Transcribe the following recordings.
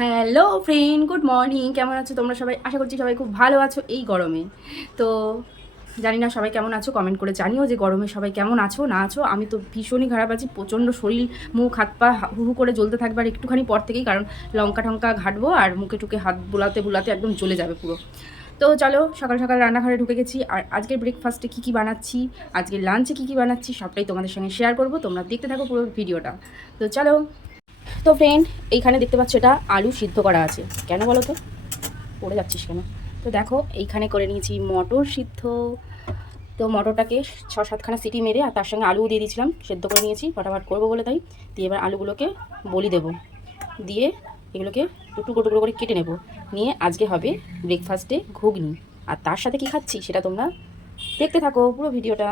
Hello friend, good morning. কেমন আছো তোমরা সবাই? আশা করছি সবাই খুব ভালো আছো এই গরমে। তো জানি না সবাই কেমন আছো কমেন্ট করে জানিও যে গরমে সবাই কেমন আছো, না আছো। আমি তো ভীষণই খারাপ আছি, প্রচণ্ড শরীর, মুখ, হাত, পা হু হু করে জ্বলতে থাকবে আর একটুখানি পর থেকেই, কারণ লঙ্কা টঙ্কা ঘাটবো আর মুখে টুকে হাত বোলাতে বোলাতে একদম চলে যাবে পুরো। তো চলো, সকাল সকাল রান্নাঘরে ঢুকে গেছি। আর আজকের ব্রেকফাস্টে কী কী বানাচ্ছি, আজকের লাঞ্চে কী কী বানাচ্ছি, সবটাই তোমাদের সঙ্গে শেয়ার করব। তোমরা দেখতে থাকো পুরো ভিডিওটা তো চলো তো ফ্রেন্ড এইখানে দেখতে পাচ্ছ এটা আলু সিদ্ধ করা আছে। কেন বলো তো? পড়ে যাচ্ছিস কেন? তো দেখো, এইখানে করে নিয়েছি মটর সিদ্ধ। তো মটরটাকে ছ সাতখানা সিটি মেরে আর তার সঙ্গে আলুও দিয়ে দিয়েছিলাম, সেদ্ধ করে নিয়েছি, ফটাফট করব বলে তাই। দিয়ে এবার আলুগুলোকে বলি দেবো। দিয়ে এগুলোকে টুকরো টুকরো করে কেটে নেব। নিয়ে আজকে হবে ব্রেকফাস্টে ঘুগনি। আর তার সাথে কি খাচ্ছি সেটা তোমরা দেখতে থাকো পুরো ভিডিওটা।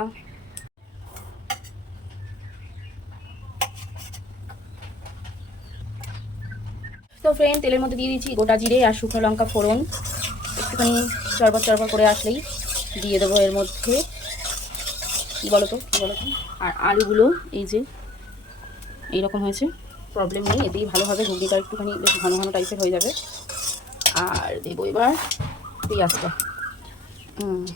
ফ্রেন্ড তেলের মধ্যে দিয়ে দিয়েছি গোটা জিরে আর শুকনো লঙ্কা ফোড়ন। একটুখানি চরবর চরবর করে আসলেই দিয়ে দেবো এর মধ্যে। কী বলো তো? কী বলো তো? আর আলুগুলো, এই যে, এইরকম হয়েছে। প্রবলেম নেই, এতেই ভালো হবে, ঘুগনিটা একটুখানি বেশ ঘন ঘন টাইপের হয়ে যাবে। আর দেবো এবার পেঁয়াজটা। হুম।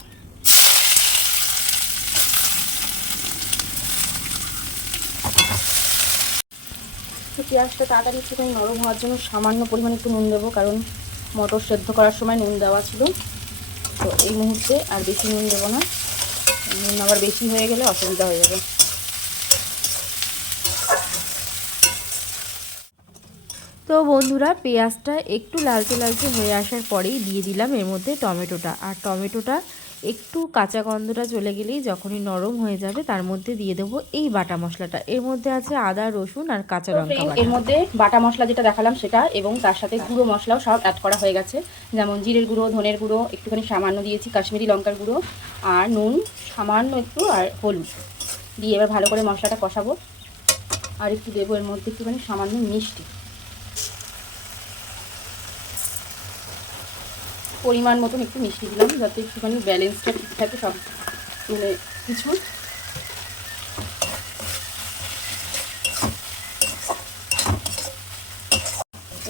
তো পেঁয়াজটা তাড়াতাড়ি একটুখানি নরম হওয়ার জন্য সামান্য পরিমাণে একটু নুন দেবো, কারণ মটর সেদ্ধ করার সময় নুন দেওয়া ছিল। তো এই মুহূর্তে আর বেশি নুন দেবো না। নুন আবার বেশি হয়ে গেলে অসুবিধা হয়ে যাবে। তো বন্ধুরা, পেঁয়াজটা একটু লালচে লালচে হয়ে আসার পরেই দিয়ে দিলাম এর মধ্যে টমেটোটা। আর টমেটোটা একটু কাঁচা গন্ধটা চলে গেলেই যখনই নরম হয়ে যাবে তার মধ্যে দিয়ে দেবো এই বাটা মশলাটা। এর মধ্যে আছে আদা রসুন আর কাঁচা লঙ্কা এর মধ্যে বাটা মশলা যেটা দেখালাম সেটা এবং তার সাথে গুঁড়ো মশলাও সব অ্যাড করা হয়ে গেছে। যেমন জিরের গুঁড়ো ধনের গুঁড়ো একটুখানি সামান্য দিয়েছি কাশ্মীরি লঙ্কার গুঁড়ো আর নুন সামান্য একটু আর হলুদ। দিয়ে এবার ভালো করে মশলাটা কষাবো। আর একটু দেবো এর মধ্যে একটুখানি সামান্য মিষ্টি। পরিমাণ মতন একটু মিষ্টি দিলাম, যাতে একটুখানি ব্যালেন্সটা ঠিক থাকে সব মানে কিছু।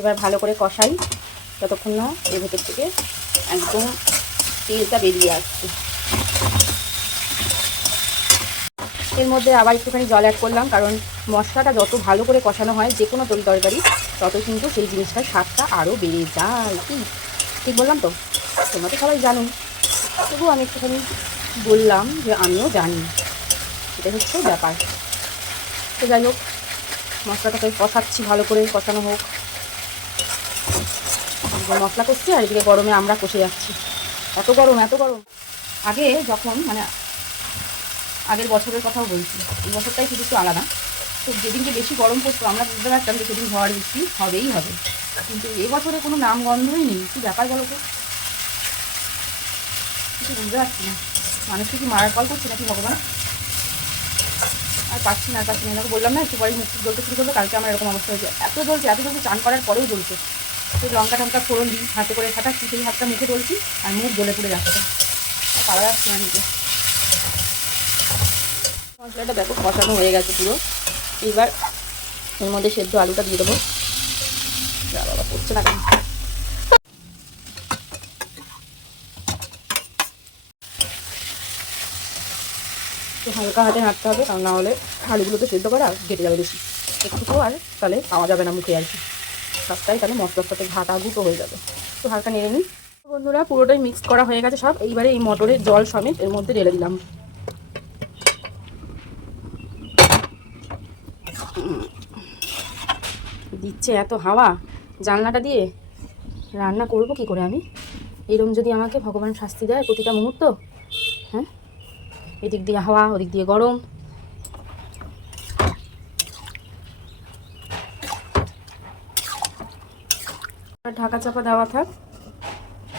এবার ভালো করে কষাই, যতক্ষণ না এর ভেতর থেকে একদম তেলটা বেরিয়ে আসছে। এর মধ্যে আবার একটুখানি জল অ্যাড করলাম, কারণ মশলাটা যত ভালো করে কষানো হয় যে কোনো তরি তরকারি, তত কিন্তু সেই জিনিসটার স্বাদটা আরও বেড়ে যায়। কি ঠিক বললাম তো? তোমরা তো সবাই জানো। তবু আমি একটুখানি বললাম যে আমিও জানি। এটা হচ্ছে ব্যাপার। তো যাই হোক মশলাটাকে কষাচ্ছি ভালো করে কষানো হোক। মশলা কষছি আর এদিকে গরমে আমরা কষে যাচ্ছি। এত গরম এত গরম। আগে যখন মানে আগের বছরের কথাও বলছি, এই বছরটাই শুধু একটু আলাদা। তো যেদিনকে বেশি গরম পড়তো, আমরা বুঝতে পারতাম যে সেদিন ঝড় বৃষ্টি হবেই হবে। কিন্তু এবছরে কোনো নাম গন্ধই নেই। কি ব্যাপার বলো তো? কিছু বুঝতে পারছি না। মানুষকে কি মারার কল করছে নাকি ভগবান? আর পাচ্ছি না পাচ্ছি না। এনাকে বললাম না একটু পরে টুক জ্বলতে শুরু করল, কালকে আমার এরকম অবস্থা হয়েছে। এত জ্বলছে এত জ্বলছে, চান করার পরেও জ্বলছে। তো লঙ্কা টঙ্কা ফোড়ন দিই, হাতে করে ফাটাচ্ছি সেই হাতটা মুখে তুলছি আর মুখ জ্বলে পুড়ে যাচ্ছে। আর পারা যাচ্ছে না নিজে। মশলাটা দেখো কষানো হয়ে গেছে পুরো। এবার এর মধ্যে সেদ্ধ আলুটা দিয়ে দেবো। বাবা করছে না তো হালকা হাতে হাঁটতে হবে, কারণ না হলে আলুগুলো তো সেদ্ধ করা কেটে যাবে বেশি। একটুকু আর তাহলে পাওয়া যাবে না মুখে আর কি। সবটাই তাহলে মশলার সাথে ঘাটা গুঁটো হয়ে যাবে। তো হালকা নেড়ে নিই। বন্ধুরা, পুরোটাই মিক্স করা হয়ে গেছে সব। এইবারে এই মটরের জল সমেত এর মধ্যে ঢেলে দিলাম। দিচ্ছে এত হাওয়া, জানলাটা দিয়ে রান্না করব কি করে আমি? এরকম যদি আমাকে ভগবান শাস্তি দেয় প্রতিটা মুহূর্ত হ্যাঁ? এদিক দিয়ে হাওয়া, ওদিক দিয়ে গরম। ঢাকা চাপা দেওয়া থাক,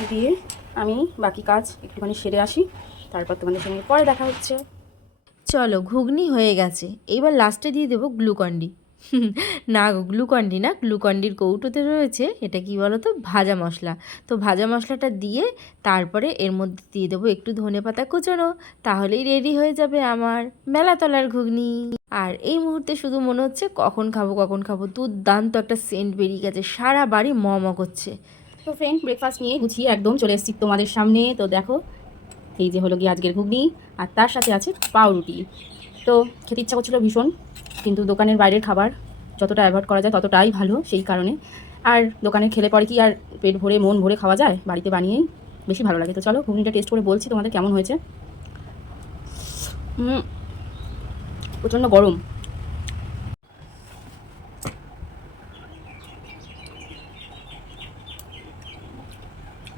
দিয়ে আমি বাকি কাজ একটুখানি সেরে আসি, তারপর তোমাদের সঙ্গে পরে দেখা হচ্ছে। চলো, ঘুগনি হয়ে গেছে। এবার লাস্টে দিয়ে দেবো গ্লুকন্ডি না গ্লুকন্ডি না গ্লুকন্ডির কৌটোতে রয়েছে, এটা কি বলো তো ভাজা মশলা। তো ভাজা মশলাটা দিয়ে তারপরে এর মধ্যে দিয়ে দেবো একটু ধনে পাতা কুচোনো, তাহলেই রেডি হয়ে যাবে আমার মেলা তলার ঘুগনি। আর এই মুহূর্তে শুধু মনে হচ্ছে কখন খাব কখন খাব, দুর্দান্ত একটা সেন্ট বেরিয়ে গেছে, সারা বাড়ি ম করছে। তো ফ্রেন্ড ব্রেকফাস্ট নিয়ে গুছিয়ে একদম চলে এসেছি তোমাদের সামনে। তো দেখো, এই যে হলো গিয়ে আজকের ঘুগনি, আর তার সাথে আছে পাউরুটি। তো খেতে ইচ্ছা করছিল ভীষণ। কিন্তু দোকানের বাইরের খাবার যতটা অ্যাভয়েড করা যায় ততটাই ভালো সেই কারণে। আর দোকানে খেলে পরে কি আর পেট ভরে, মন ভরে খাওয়া যায়? বাড়িতে বানিয়েই বেশি ভালো লাগে। তো চলো ঘুগনিটা টেস্ট করে বলছি তোমাদের কেমন হয়েছে। প্রচণ্ড গরম।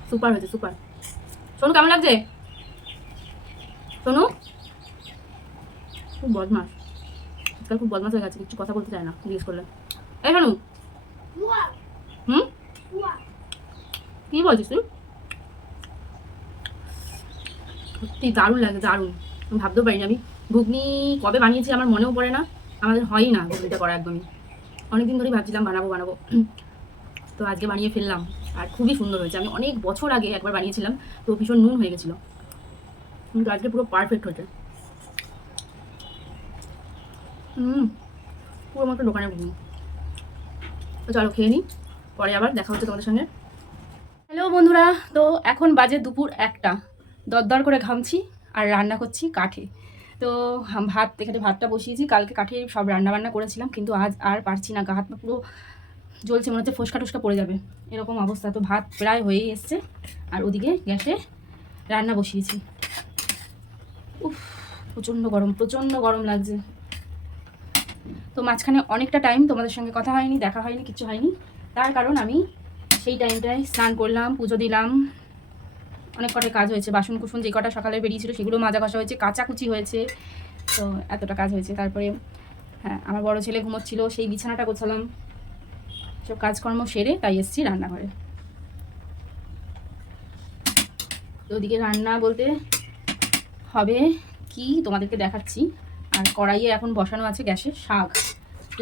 সুপার হয়েছে, সুপার। সোনু, কেমন লাগছে? সোনু? খুব বদমাস আজকাল খুব বদমাস হয়ে গেছে, কিছু কথা বলতে চায় না, জিজ্ঞেস করলে। এই সোনু হুম? কি বলছিস তুই? সত্যি দারুণ লাগে, দারুণ। আমি ভাবতেও পারিনি, আমি ঘুগনি কবে বানিয়েছি আমার মনেও পড়ে না, আমাদের হয়ই না ঘুগনিটা করা একদমই। অনেকদিন ধরেই ভাবছিলাম বানাবো বানাবো। তো আজকে বানিয়ে ফেললাম, আর খুবই সুন্দর হয়েছে। আমি অনেক বছর আগে একবার বানিয়েছিলাম, তো ভীষণ নুন হয়ে গেছিল। কিন্তু আজকে পুরো পারফেক্ট হয়েছে। হুম, পুরো মতো দোকানে ঘুম। তো চলো খেয়ে নিই পরে আবার দেখা হচ্ছে তোমাদের সঙ্গে। হ্যালো বন্ধুরা, তো এখন বাজে দুপুর একটা। দরদর করে ঘামছি আর রান্না করছি কাঠে। তো ভাত, এখানে ভাতটা বসিয়েছি, কালকে কাঠে সব রান্না বান্না করেছিলাম, কিন্তু আজ আর পারছি না, গা হাত পুরো জ্বলছে, মনে হচ্ছে ফোসকা টুসকা পড়ে যাবে। এরকম অবস্থা, তো ভাত প্রায় হয়েই এসছে, আর ওদিকে গ্যাসে রান্না বসিয়েছি। উফ, প্রচণ্ড গরম প্রচণ্ড গরম লাগছে। তো মাঝখানে অনেকটা টাইম তোমাদের সঙ্গে কথা হয়নি, দেখা হয়নি, কিছু হয়নি। তার কারণ আমি সেই টাইমটায় স্নান করলাম, পুজো দিলাম। অনেক কটা কাজ হয়েছে, বাসন কুসুন যে কটা সকালে বেরিয়েছিল সেগুলো মাজা কষা হয়েছে, কাচাকুচি হয়েছে, তো এতটা কাজ হয়েছে। তারপরে হ্যাঁ আমার বড় ছেলে ঘুমোচ্ছিল, সেই বিছানাটা গোছালাম। সব কাজকর্ম সেরে তাই এসেছি রান্নাঘরে। তো ওদিকে রান্না বলতে হবে কি তোমাদেরকে দেখাচ্ছি। আর কড়াইয়ে এখন বসানো আছে গ্যাসে শাক।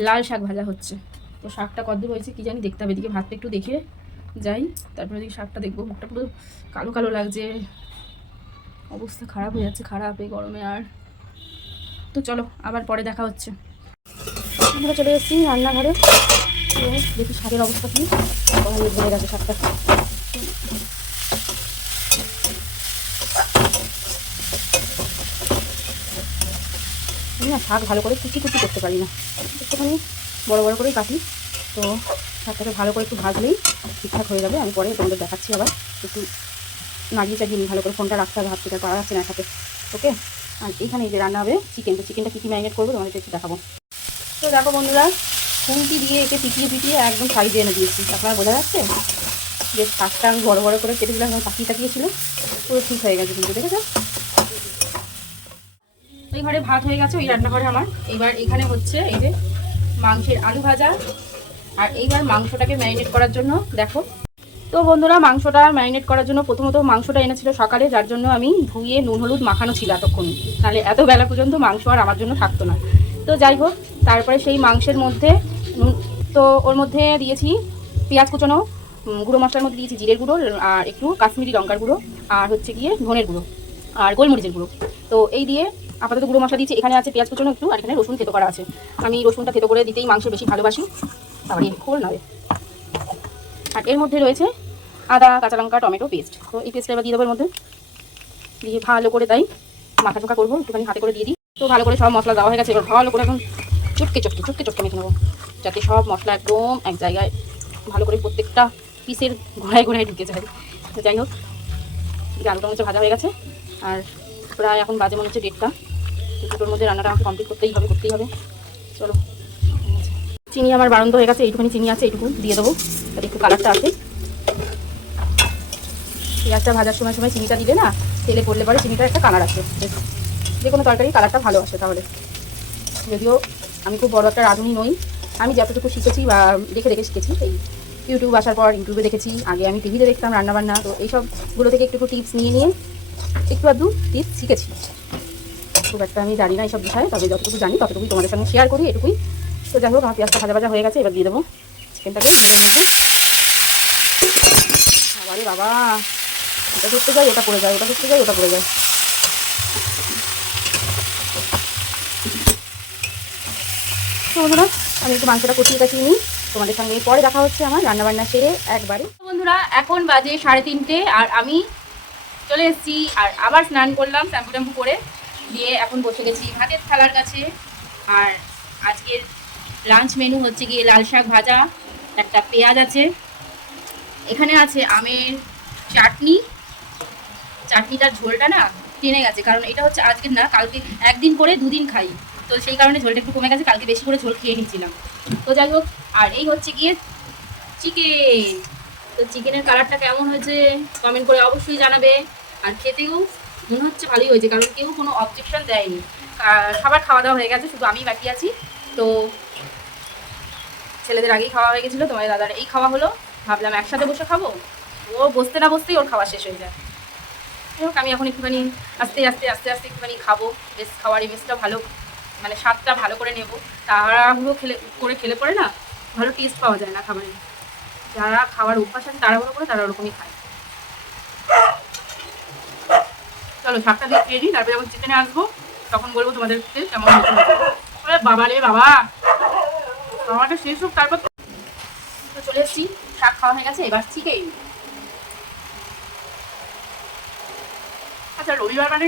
লাল শাক ভাজা হচ্ছে। তো শাকটা কদ্দূর হয়েছে কি জানি দেখতে হবে। এদিকে ভাতটা একটু দেখে যাই। তারপরে ওদিকে শাকটা দেখব। মুখটা পুরো কালো কালো লাগছে। অবস্থা খারাপ হয়ে যাচ্ছে, খারাপ এই গরমে আর। তো চলো, আবার পরে দেখা হচ্ছে। আমরা চলে এসেছি রান্নাঘরে। দেখি শাকের অবস্থা কি। কড়াইয়ে ধরে গেছে শাকটা। না, শাক ভালো করে কুচি কুচি করতে পারি না। একটুখানি বড় বড় করেই কাটি। তো শাকটাকে ভালো করে একটু ভাজলেই ঠিকঠাক হয়ে যাবে। আমি পরে তোমাদের দেখাচ্ছি আবার। একটু নাড়িয়ে চাগিয়ে নিই ভালো করে ফোনটা রাখতে হবে হাত থেকে পারা যাচ্ছে না সাথে ওকে? আর এইখানে যে রান্না হবে চিকেন তো চিকেনটা কী কী ম্যারিনেট করব তোমাদের একটু দেখাবো। তো দেখো বন্ধুরা, খুন্তি দিয়ে একে পিটিয়ে পিটিয়ে একদম সাইজে এনে দিয়েছি। আপনারা বোঝা যাচ্ছে? যে শাকটা আমি বড় বড় করে কেটে দিলাম তাকিয়ে তাকিয়েছিল পুরো ঠিক হয়ে গেছে কিন্তু, দেখেছ? ওই ঘরে ভাত হয়ে গেছে, ওই রান্নাঘরে আমার। এবার এখানে হচ্ছে এই যে মাংসের আলু ভাজা। আর এইবার মাংসটাকে ম্যারিনেট করার জন্য, দেখো। তো বন্ধুরা, মাংসটা ম্যারিনেট করার জন্য প্রথমত মাংসটা এনেছিল সকালে, যার জন্য আমি ধুয়ে নুন, হলুদ মাখানো ছিল এতক্ষণ। তাহলে এত বেলা পর্যন্ত মাংস আর আমার জন্য থাকতো না। তো যাই হোক, তারপরে সেই মাংসের মধ্যে নুন তো ওর মধ্যে দিয়েছি পেঁয়াজ কুচোনো গুঁড়ো মশলার মধ্যে দিয়েছি জিরের গুঁড়ো আর একটু কাশ্মীরি লঙ্কার গুঁড়ো, আর হচ্ছে গিয়ে ধনের গুঁড়ো, আর গোলমরিচের গুঁড়ো। তো এই দিয়ে আপাতত গুঁড়ো মশলা দিয়েছি, এখানে আছে পেঁয়াজ কুচোনো একটু, আর এখানে রসুন থেতো করা আছে। আমি রসুনটা থেতো করে দিতেই মাংস বেশি ভালোবাসি। তারপরে খোল নাবে আর এর মধ্যে রয়েছে আদা, কাঁচা লঙ্কা, টমেটো পেস্ট। তো এই পেস্টটা এবার দিয়ে দেবো মধ্যে। দিয়ে ভালো করে তাই মাখা চোখা করব, একটুখানি হাতে করে দিয়ে দিই। তো ভালো করে সব মশলা দেওয়া হয়ে গেছে, এবার ভালো করে এখন চটকে চটকে চটকে চটকে মেখে নেব। যাতে সব মশলা একদম এক জায়গায় ভালো করে প্রত্যেকটা পিসের ঘোড়ায় ঘোড়ায় ঢুকে যায়। তো যাই হোক আলুটা মনে হচ্ছে ভাজা হয়ে গেছে। আর প্রায় এখন বাজে মনে হচ্ছে ডেটটা দুটোর মধ্যে রান্নাটা আমাকে কমপ্লিট করতেই হবে করতেই হবে। চলো, চিনি আমার বারন্ত হয়ে গেছে এইটুখানি চিনি আছে, এইটুকু দিয়ে দেবো। যাতে একটু কালারটা আসে পেঁয়াজটা ভাজার সময় সময় চিনিটা দিলে না, তেলে পড়লে পরে চিনিটার একটা কালার আসে। যে কোনো তরকারি কালারটা ভালো আসে তাহলে। যদিও আমি খুব বড় একটা রাঁধুনি নই, আমি যতটুকু শিখেছি বা দেখে দেখে শিখেছি, এই ইউটিউব আসার পর ইউটিউবে দেখেছি, আগে আমি টিভিতে দেখতাম রান্নাবান্না, তো এইসবগুলো থেকে একটু টিপস নিয়ে নিয়ে, একটু আধটু টিপস শিখেছি। খুব একটা আমি জানি না এইসব বিষয়ে, তবে যতটুকু জানি, ততটুকুই তোমাদের সঙ্গে শেয়ার করি এটুকুই। তো যাই হোক, আমার পেঁয়াজটা ভাজা ভাজা হয়ে গেছে, এবার দিয়ে দেবো চিকেনটাকে তেলের মধ্যে আবারে বাবা এটা করতে যাই, ওটা পড়ে যায়, ওটা করতে যাই, ওটা পড়ে যায়। তো বন্ধুরা, আমি একটু মাংসটা কষিয়ে কাটিয়ে নিই। তোমাদের সঙ্গে পরে দেখা হচ্ছে আমার রান্নাবান্না সেরে একবারে। বন্ধুরা, এখন বাজে সাড়ে তিনটে, আর আমি চলে এসেছি, আর আবার স্নান করলাম শ্যাম্পু ট্যাম্পু করে। দিয়ে এখন বসে গেছি ভাতের থালার কাছে। আর আজকের লাঞ্চ মেনু হচ্ছে গিয়ে লাল শাক ভাজা, একটা পেঁয়াজ আছে। এখানে আছে আমের চাটনি। চাটনিটার ঝোলটা না টেনে গেছে, কারণ এটা হচ্ছে আজকের না, কালকে একদিন করে দুদিন খাই। তো সেই কারণে ঝোলটা একটু কমে গেছে, কালকে বেশি করে ঝোল খেয়ে নিচ্ছিলাম তো যাই হোক, আর এই হচ্ছে গিয়ে চিকেন তো চিকেনের কালারটা কেমন হয়েছে কমেন্ট করে অবশ্যই জানাবে। আর খেতেও মনে হচ্ছে ভালোই হয়েছে, কারণ কেউ কোনো অবজেকশন দেয়নি। সবার খাওয়া দাওয়া হয়ে গেছে, শুধু আমি বাকি আছি। তো ছেলেদের আগেই খাওয়া হয়ে গেছিল তোমার দাদার এই খাওয়া হলো। ভাবলাম একসাথে বসে খাব। ও বসতে না বসতেই ওর খাওয়া শেষ হয়ে যায়। হোক, আমি এখন একটুখানি আস্তে আস্তে আস্তে আস্তে একটুখানি খাব। বেশ খাওয়ার ইমেজটা ভালো মানে স্বাদটা ভালো করে নেব। তাড়াহুড়ো খেলে, করে খেলে পরে না ভালো টেস্ট পাওয়া যায় না খাবারে। যারা খাওয়ার অভ্যাস আছে, তাড়াহুড়ো করে তারা ওরকমই খায়। চলো, শাকটা দিয়ে নিই, তারপরে যখন চিকেনে আসব, তখন বলব তোমাদেরকে কেমন হয়েছে। বাবা রে বাবা! খাওয়াটা শেষ হোক, তারপর তো চলে এসেছি, শাক খাওয়া হয়ে গেছে, এবার চিকেন আচ্ছা রবিবার মানে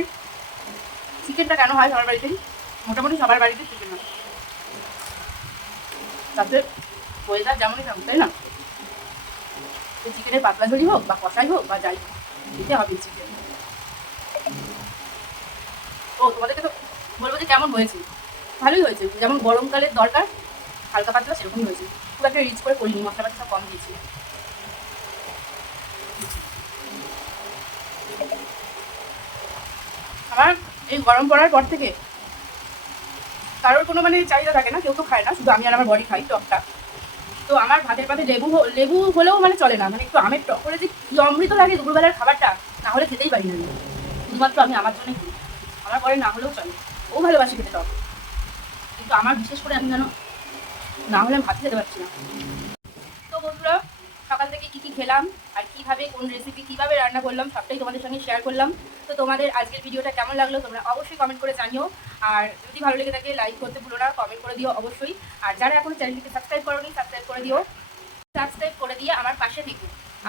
চিকেনটা কেন হয় সবার বাড়িতেই? মোটামুটি সবার বাড়িতে চিকেন হয়। তাতে ওয়েদার যেমনই থাকুক, তাই না? চিকেনের পাতলা ঝুড়ি হোক বা কষাই হোক বা যাই হোক, দিতে হবে চিকেন ও, তোমাদেরকে তো বলব যে কেমন হয়েছে? ভালোই হয়েছে। যেমন গরমকালের দরকার, হালকা পাতলা সেরকমই হয়েছে। খুব একটা রিচ করে করিনি, মশলা সব কম দিয়েছি। আমার এই গরম পড়ার পর থেকে কারোর কোনো মানে চাহিদা থাকে না, কেউ তো খায় না, শুধু আমি আর আমার বডি খাই টকটা। তো আমার ভাতের পাতে লেবু লেবু হলেও মানে চলে না মানে একটু আমের টক। করে যে কি অমৃত লাগে দুপুরবেলার খাবারটা, না হলে খেতেই পারি না শুধুমাত্র আমি আমার জন্যই খাই আমার পরে না হলেও চলে। ও ভালোবাসে খেতে টক কিন্তু আমার বিশেষ করে আমি যেন না হলে আমি ভাত খেতে পারছি না। তো বন্ধুরা, সকাল থেকে কী কী খেলাম আর কীভাবে, কোন রেসিপি কীভাবে রান্না করলাম, সবটাই তোমাদের সঙ্গে শেয়ার করলাম। তো তোমাদের আজকের ভিডিওটা কেমন লাগল তোমরা অবশ্যই কমেন্ট করে জানিও। আর যদি ভালো লেগে থাকে লাইক করতে ভুলো না কমেন্ট করে দিও অবশ্যই। আর যারা এখনও চ্যানেলটিকে সাবস্ক্রাইব করোনি সাবস্ক্রাইব করে দিও। সাবস্ক্রাইব করে দিয়ে আমার পাশে থেকো।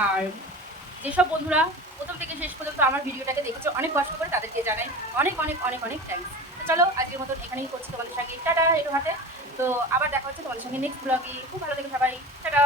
আর যেসব বন্ধুরা প্রথম থেকে শেষ পর্যন্ত আমার ভিডিওটাকে দেখেছ, অনেক কষ্ট করে তাদেরকে জানাই। অনেক অনেক অনেক অনেক থ্যাংকস তো চলো, আজকের মতন এখানেই করছি তোমাদের সঙ্গে। টাটা একটু হাতে। তো আবার দেখা হচ্ছে তোমাদের সঙ্গে নেক্সট ব্লগে খুব ভালো থেকে সবাই। টাটা।